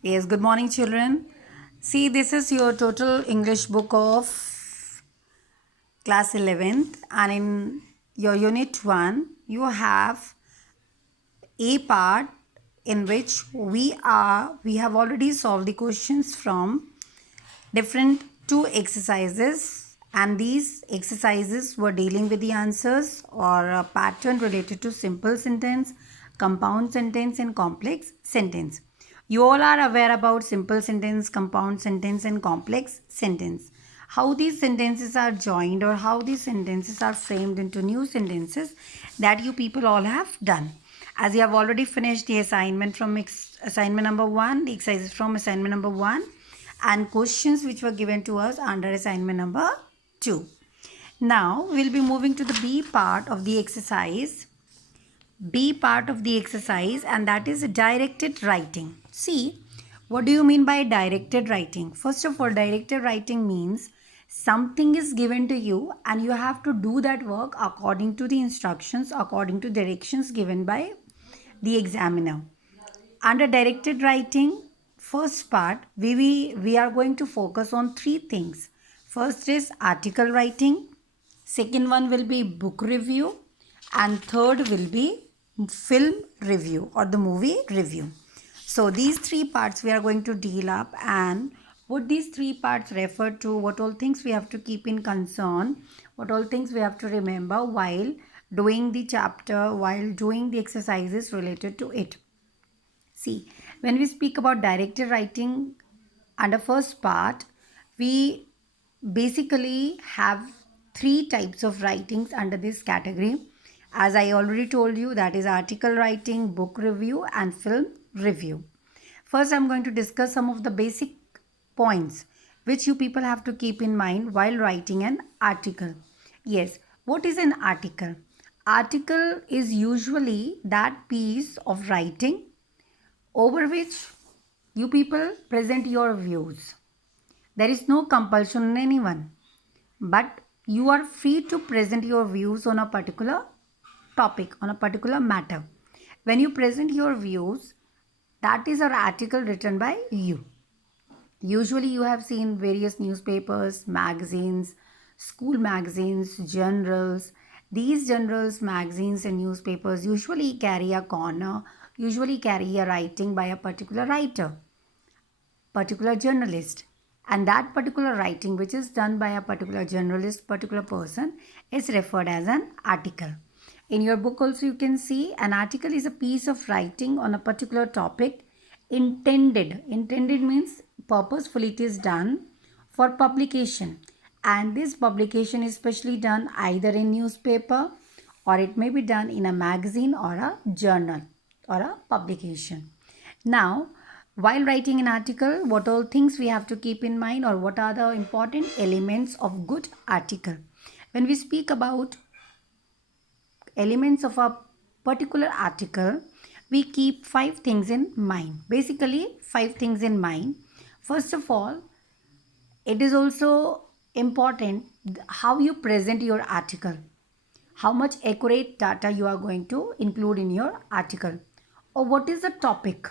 Yes, good morning, children. See, this is your total English book of class 11th, and in your unit 1, you have a part in which we have already solved the questions from different two exercises, and these exercises were dealing with the answers or a pattern related to simple sentence, compound sentence, and complex sentence. You all are aware about simple sentence, compound sentence, and complex sentence. How these sentences are joined or how these sentences are framed into new sentences that you people all have done. As you have already finished the assignment from assignment number 1, the exercises from assignment number 1, and questions which were given to us under assignment number 2. Now we'll be moving to the B part of the exercise. B part of the exercise, and that is directed writing. See, what do you mean by directed writing? First of all, directed writing means something is given to you and you have to do that work according to the instructions, according to directions given by the examiner. Under directed writing, first part, we are going to focus on three things. First is article writing, second one will be book review, and third will be film review or the movie review. So these three parts we are going to deal up, and what these three parts refer to, what all things we have to keep in concern, what all things we have to remember while doing the chapter, while doing the exercises related to it. See, when we speak about directed writing under first part, we basically have three types of writings under this category. As I already told you, that is article writing, book review, and film review. First, I'm going to discuss some of the basic points which you people have to keep in mind while writing an article. Yes, what is an article? Article is usually that piece of writing over which you people present your views. There is no compulsion on anyone, but you are free to present your views on a particular topic, on a particular matter. When you present your views, that is an article written by you. Usually, you have seen various newspapers, magazines, school magazines, journals. These journals, magazines, and newspapers usually carry a corner, usually carry a writing by a particular writer, particular journalist. And that particular writing, which is done by a particular journalist, particular person, is referred as an article. In your book, also, you can see an article is a piece of writing on a particular topic intended. Intended means purposefully it is done for publication. And this publication is specially done either in newspaper or it may be done in a magazine or a journal or a publication. Now, while writing an article, what all things we have to keep in mind or what are the important elements of good article? When we speak about elements of a particular article, we keep five things in mind. Basically, five things in mind. First of all, it is also important how you present your article, how much accurate data you are going to include in your article, or what is the topic.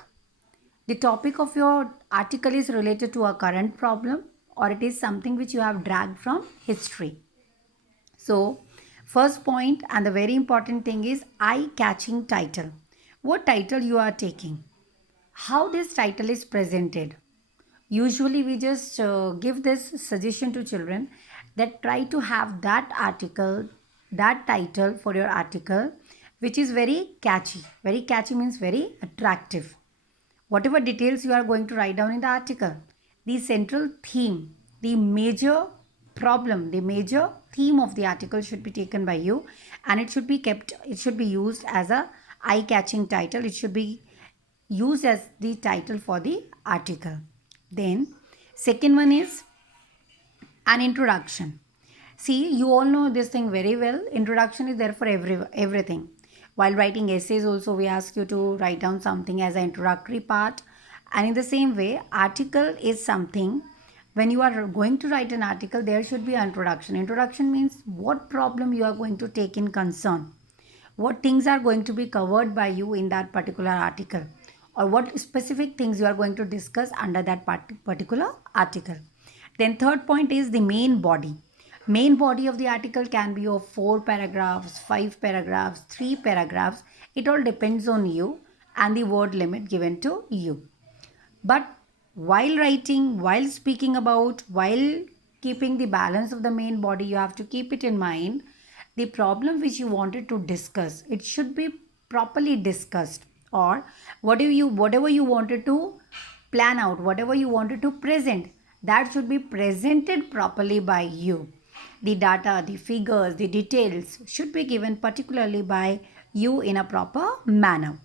The topic of your article is related to a current problem or it is something which you have dragged from history. So, first point and the very important thing is eye-catching title. What title you are taking? How this title is presented? Usually we just give this suggestion to children that try to have that article, that title for your article which is very catchy. Very catchy means very attractive. Whatever details you are going to write down in the article, the central theme, the major problem, the major theme of the article should be taken by you, and it should be kept, it should be used as a eye-catching title. It should be used as the title for the article. Then second one is an introduction. See, you all know this thing very well. Introduction is there for everything. While writing essays also, we ask you to write down something as an introductory part. And in the same way, article is something, when you are going to write an article, there should be an introduction. Introduction means what problem you are going to take in concern. What things are going to be covered by you in that particular article. or what specific things you are going to discuss under that particular article. Then third point is the main body. Main body of the article can be of 4 paragraphs, 5 paragraphs, 3 paragraphs. It all depends on you and the word limit given to you. But while writing, while speaking about, while keeping the balance of the main body, you have to keep it in mind the problem which you wanted to discuss. It should be properly discussed, or whatever you wanted to plan out, whatever you wanted to present, that should be presented properly by you. The data, the figures, the details should be given particularly by you in a proper manner.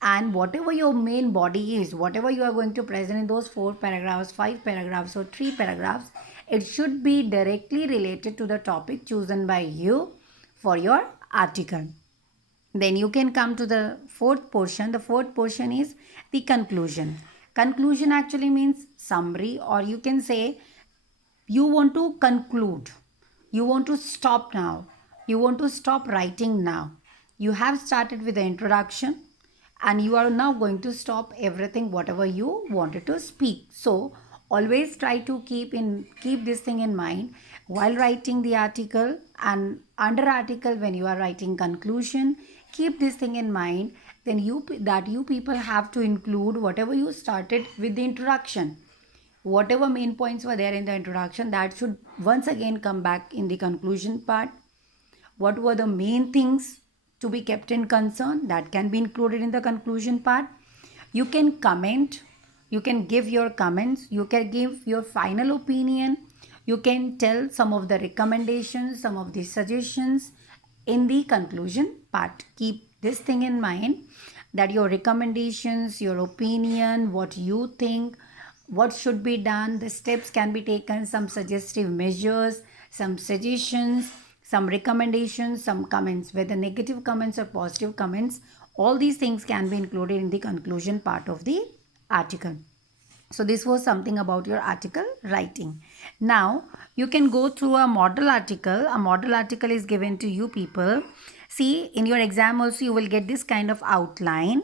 And whatever your main body is, whatever you are going to present in those 4 paragraphs, 5 paragraphs, or 3 paragraphs, it should be directly related to the topic chosen by you for your article. Then you can come to the fourth portion. The fourth portion is the conclusion. Conclusion actually means summary, or you can say you want to conclude, you want to stop now, you want to stop writing now. You have started with the introduction and you are now going to stop everything whatever you wanted to speak. So always try to keep this thing in mind while writing the article, and under article when you are writing conclusion, keep this thing in mind. Then you people have to include whatever you started with the introduction. Whatever main points were there in the introduction, that should once again come back in the conclusion part. What were the main things to be kept in concern, that can be included in the conclusion part. You can comment, you can give your comments, you can give your final opinion, you can tell some of the recommendations, some of the suggestions in the conclusion part. Keep this thing in mind, that your recommendations, your opinion, what you think, what should be done, the steps can be taken, some suggestive measures, some suggestions, some recommendations, some comments, whether negative comments or positive comments, all these things can be included in the conclusion part of the article. So this was something about your article writing. Now you can go through a model article. A model article is given to you people. See, in your exam also you will get this kind of outline.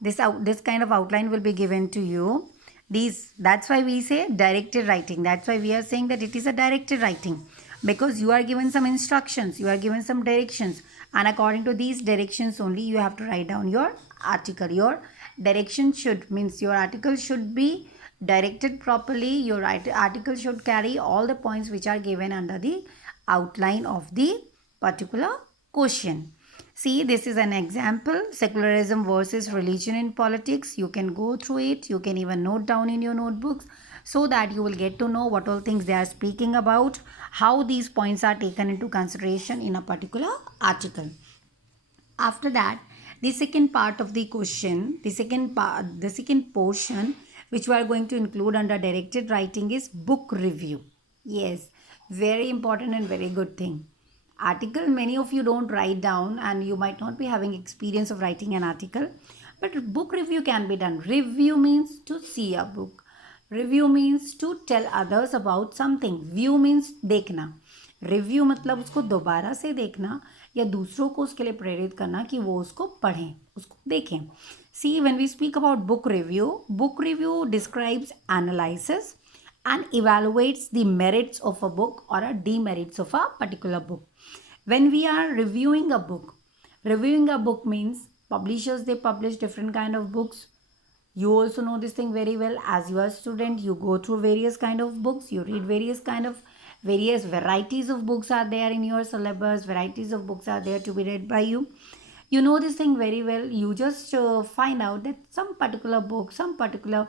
This kind of outline will be given to you. That's why we say directed writing. That's why we are saying that it is a directed writing, because you are given some instructions, you are given some directions, and according to these directions only you have to write down your article. Your direction means your article should be directed properly. Your article should carry all the points which are given under the outline of the particular question. See, this is an example, secularism versus religion in politics. You can go through it. You can even note down in your notebooks, so that you will get to know what all things they are speaking about, how these points are taken into consideration in a particular article. After that, the second part of the question, the second portion which we are going to include under directed writing is book review. Yes, very important and very good thing. Article, many of you don't write down and you might not be having experience of writing an article, but book review can be done. Review means to see a book. Review means to tell others about something. View means देखना. Review मतलब उसको दोबारा से देखना या दूसरों को उसके लिए प्रेरित करना कि वो उसको पढ़ें, उसको देखें. See, when we speak about book review describes, analyzes and evaluates the merits of a book or a demerits of a particular book. When we are reviewing a book means publishers, they publish different kind of books. You also know this thing very well. As you are a student, you go through various kind of books, you read various varieties of books are there in your syllabus, varieties of books are there to be read by you. You know this thing very well. You just find out that some particular books, some particular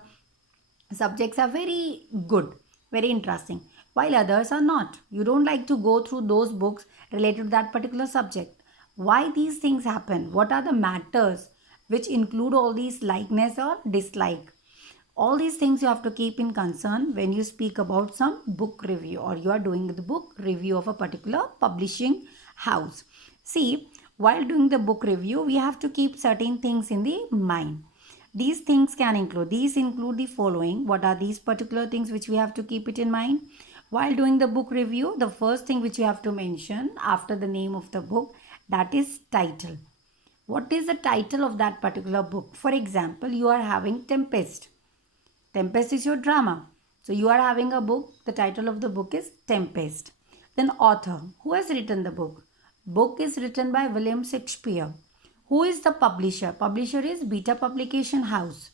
subjects are very good, very interesting, while others are not. You don't like to go through those books related to that particular subject. Why these things happen? What are the matters which include all these likeness or dislike? All these things you have to keep in concern when you speak about some book review, or you are doing the book review of a particular publishing house. See, while doing the book review, we have to keep certain things in the mind. These things include the following. What are these particular things which we have to keep it in mind? While doing the book review, the first thing which you have to mention after the name of the book, that is title. what is the title of that particular book. For example, you are having Tempest. Tempest is your drama. So you are having a book. The title of the book is Tempest. Then author. Who has written the book? Book is written by William Shakespeare. Who is the publisher? Publisher is Beta Publication House.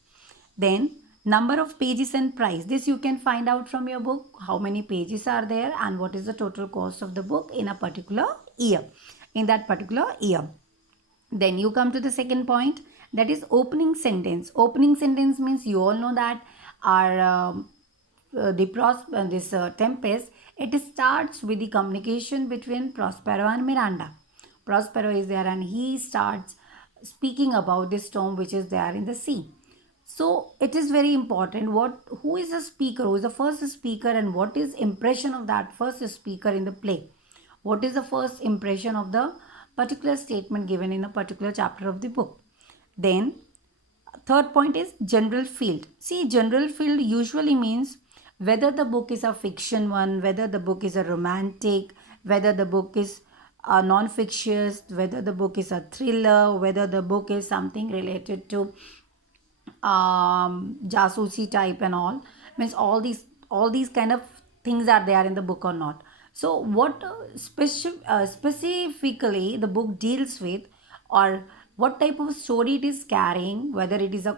Then number of pages and price. This you can find out from your book. How many pages are there and what is the total cost of the book in a particular year. In that particular year. Then you come to the second point, that is opening sentence. Opening sentence means you all know that our this Tempest, it starts with the communication between Prospero and Miranda. Prospero is there and he starts speaking about this storm which is there in the sea. So it is very important who is the speaker, who is the first speaker, and what is impression of that first speaker in the play. What is the first impression of the particular statement given in a particular chapter of the book. Then third point is general field. See, general field usually means whether the book is a fiction one, whether the book is a romantic, whether the book is a non-fictitious, whether the book is a thriller, whether the book is something related to jasusi type and all. Means all these kind of things are there in the book or not. So what specifically the book deals with, or what type of story it is carrying, whether it is a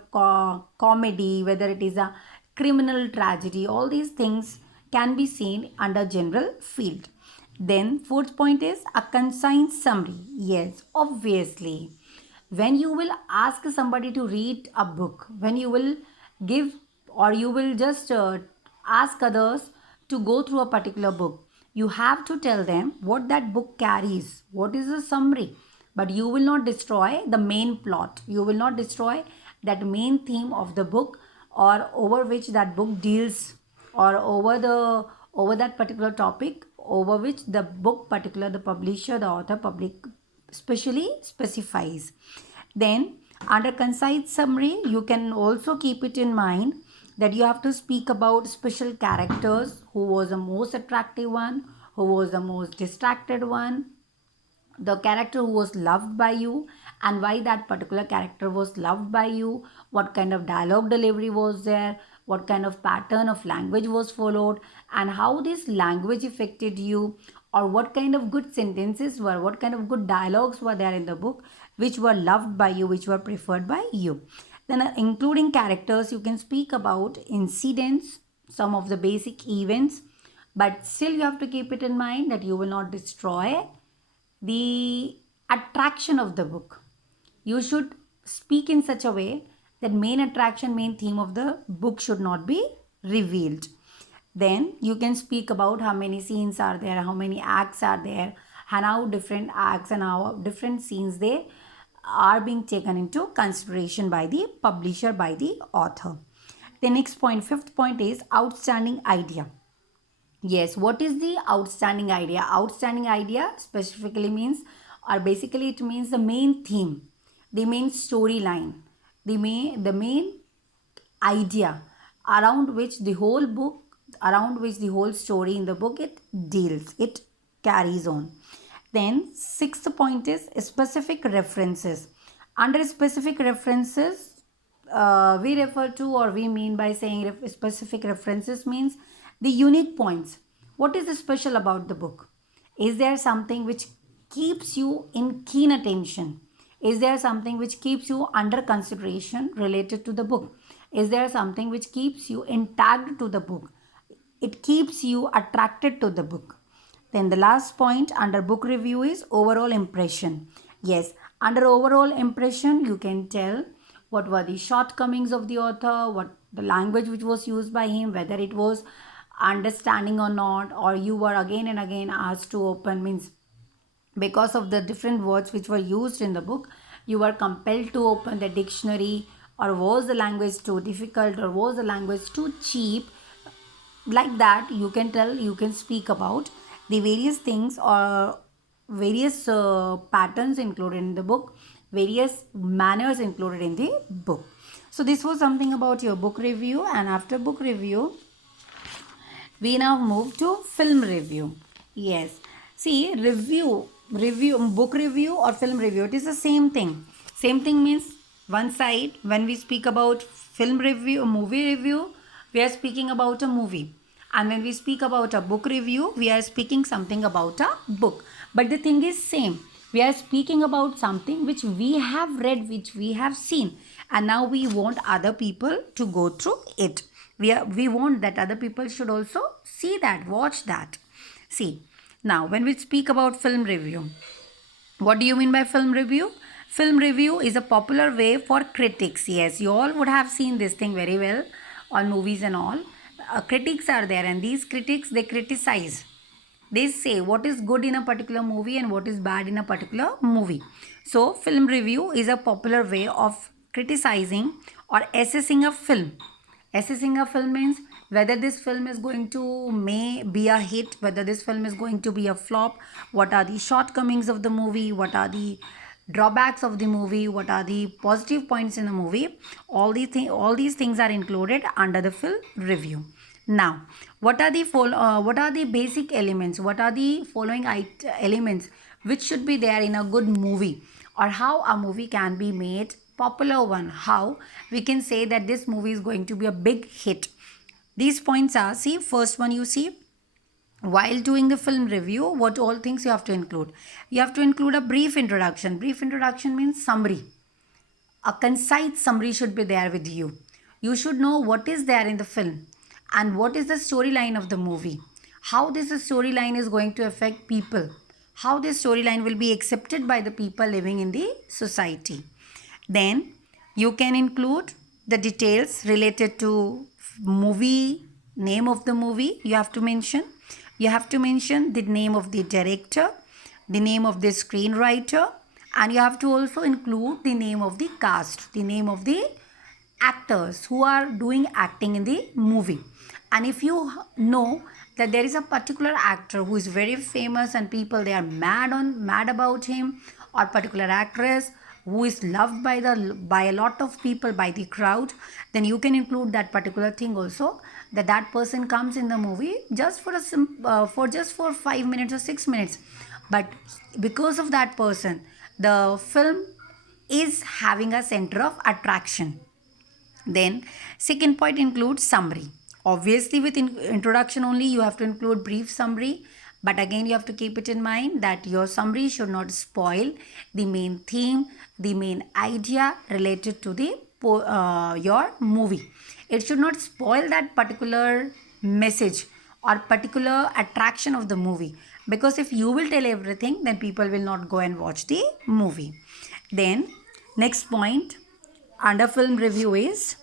comedy, whether it is a criminal tragedy, all these things can be seen under general field. Then fourth point is a concise summary. Yes, obviously. When you will ask somebody to read a book, when you will give or you will just ask others to go through a particular book, you have to tell them what that book carries, what is the summary. But you will not destroy the main plot. You will not destroy that main theme of the book, or over which that book deals, or over that particular topic over which the book particular, the publisher, the author, public specially specifies. Then under concise summary, you can also keep it in mind that you have to speak about special characters, who was the most attractive one, who was the most distracted one, the character who was loved by you, and why that particular character was loved by you, what kind of dialogue delivery was there, what kind of pattern of language was followed, and how this language affected you, or what kind of good sentences were, what kind of good dialogues were there in the book which were loved by you, which were preferred by you. Then including characters, you can speak about incidents, some of the basic events, but still you have to keep it in mind that you will not destroy the attraction of the book. You should speak in such a way that main attraction, main theme of the book should not be revealed. Then you can speak about how many scenes are there, how many acts are there, and how different acts and how different scenes they are being taken into consideration by the publisher, by the author. The next point, fifth point, is outstanding idea. Yes, what is the outstanding idea? Outstanding idea specifically means, or basically it means the main theme, the main storyline, the main idea around which the whole book, around which the whole story in the book it deals, it carries on. Then sixth point is specific references. Under specific references, we refer to, or we mean by saying specific references means the unique points. What is special about the book? Is there something which keeps you in keen attention? Is there something which keeps you under consideration related to the book? Is there something which keeps you intact to the book? It keeps you attracted to the book. Then the last point under book review is overall impression. Yes, under overall impression, you can tell what were the shortcomings of the author, what the language which was used by him, whether it was understanding or not, or you were again and again asked to open, means because of the different words which were used in the book, you were compelled to open the dictionary, or was the language too difficult, or was the language too cheap. Like that, you can tell, you can speak about the various things, or various patterns included in the book, various manners included in the book. So this was something about your book review. And after book review, we now move to film review. Yes, see, book review or film review, it is the same thing. Same thing means one side, when we speak about film review, movie review, we are speaking about a movie. And when we speak about a book review, we are speaking something about a book. But the thing is same. We are speaking about something which we have read, which we have seen. And now we want other people to go through it. We want that other people should also see that, watch that. See, now when we speak about film review, what do you mean by film review? Film review is a popular way for critics. Yes, you all would have seen this thing very well on movies and all. Critics are there, and these critics, they criticize. They say what is good in a particular movie and what is bad in a particular movie. So, film review is a popular way of criticizing or assessing a film. Assessing a film means whether this film is going to may be a hit, whether this film is going to be a flop, what are the shortcomings of the movie, what are the drawbacks of the movie, what are the positive points in the movie. All these things are included under the film review. Now, what are the basic elements? What are the following elements which should be there in a good movie, or how a movie can be made popular one? How we can say that this movie is going to be a big hit? These points are, see, first one you see, while doing the film review, what all things you have to include? You have to include a brief introduction. Brief introduction means summary. A concise summary should be there with you. You should know what is there in the film and what is the storyline of the movie. How this storyline is going to affect people. How this storyline will be accepted by the people living in the society. Then you can include the details related to movie, name of the movie you have to mention. You have to mention the name of the director, the name of the screenwriter, and you have to also include the name of the cast, the name of the actors who are doing acting in the movie. And if you know that there is a particular actor who is very famous and people, they are mad about him, or particular actress who is loved by a lot of people, by the crowd, then you can include that particular thing also, that person comes in the movie just for 5 minutes or 6 minutes, but because of that person, the film is having a center of attraction. Then second point includes summary. Obviously with introduction only you have to include brief summary, but again you have to keep it in mind that your summary should not spoil the main theme, the main idea related to the your movie. It should not spoil that particular message or particular attraction of the movie, because if you will tell everything, then people will not go and watch the movie. Then next point under film review is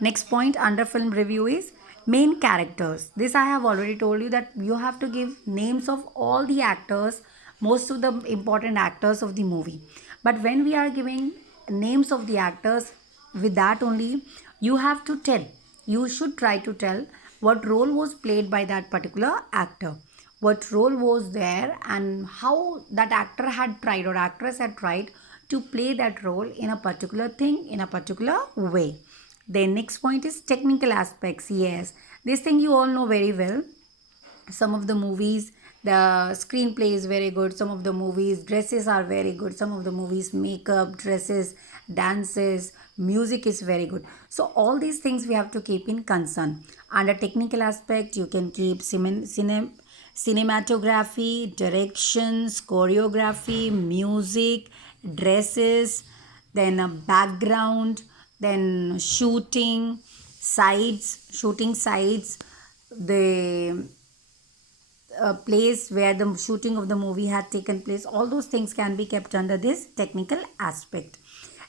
Next point under film review is main characters. This I have already told you that you have to give names of all the actors, most of the important actors of the movie. But when we are giving names of the actors, with that only you have to tell, you should try to tell what role was played by that particular actor, what role was there, and how that actor had tried or actress had tried to play that role in a particular thing, in a particular way. Then next point is technical aspects. Yes, this thing you all know very well. Some of the movies, the screenplay is very good. Some of the movies dresses are very good. Some of the movies makeup, dresses, dances, music is very good. So all these things we have to keep in concern. Under technical aspect you can keep cinematography, directions, choreography, music, dresses, then a background, then shooting sides, the place where the shooting of the movie had taken place. All those things can be kept under this technical aspect.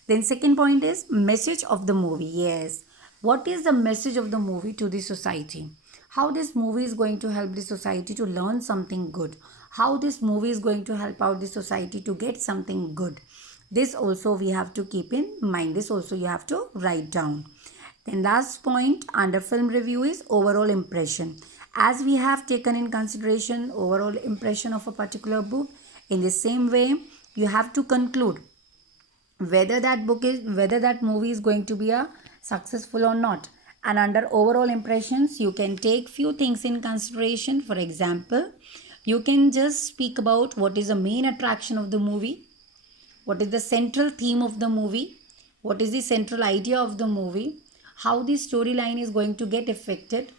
Then second point is message of the movie. Yes, what is the message of the movie to the society? How this movie is going to help the society to learn something good? How this movie is going to help out the society to get something good? This also we have to keep in mind. This also you have to write down. Then last point under film review is overall impression. As we have taken in consideration overall impression of a particular book, in the same way you have to conclude whether that movie is going to be a successful or not. And under overall impressions you can take few things in consideration. For example, you can just speak about what is the main attraction of the movie, what is the central theme of the movie, what is the central idea of the movie, how the storyline is going to get affected,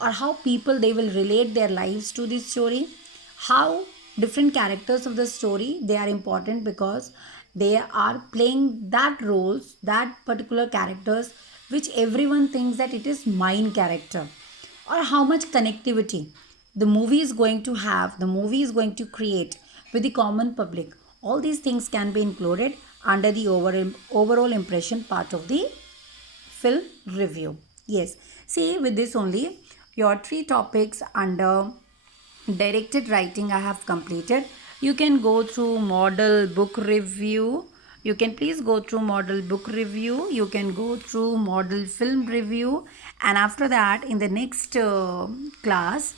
or how people they will relate their lives to this story, how different characters of the story they are important because they are playing that roles, that particular characters which everyone thinks that it is mine character, or how much connectivity the movie is going to have, the movie is going to create with the common public. All these things can be included under the overall impression part of the film review. Yes, see, with this only, your three topics under directed writing I have completed. You can go through model book review. You can please go through model book review. You can go through model film review. And after that, in the next class,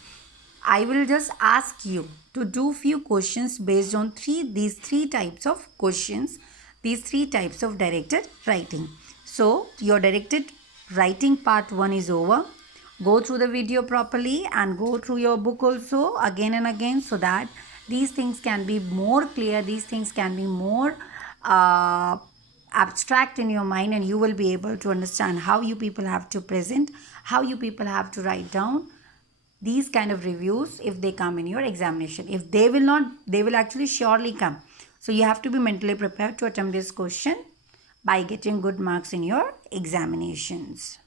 I will just ask you to do few questions based on these three types of questions, these three types of directed writing. So your directed writing part 1 is over. Go through the video properly and go through your book also again and again, so that these things can be more clear, these things can be more uh, abstract in your mind, and you will be able to understand how you people have to present, how you people have to write down these kind of reviews if they come in your examination. If they will not, they will actually surely come. So you have to be mentally prepared to attempt this question by getting good marks in your examinations.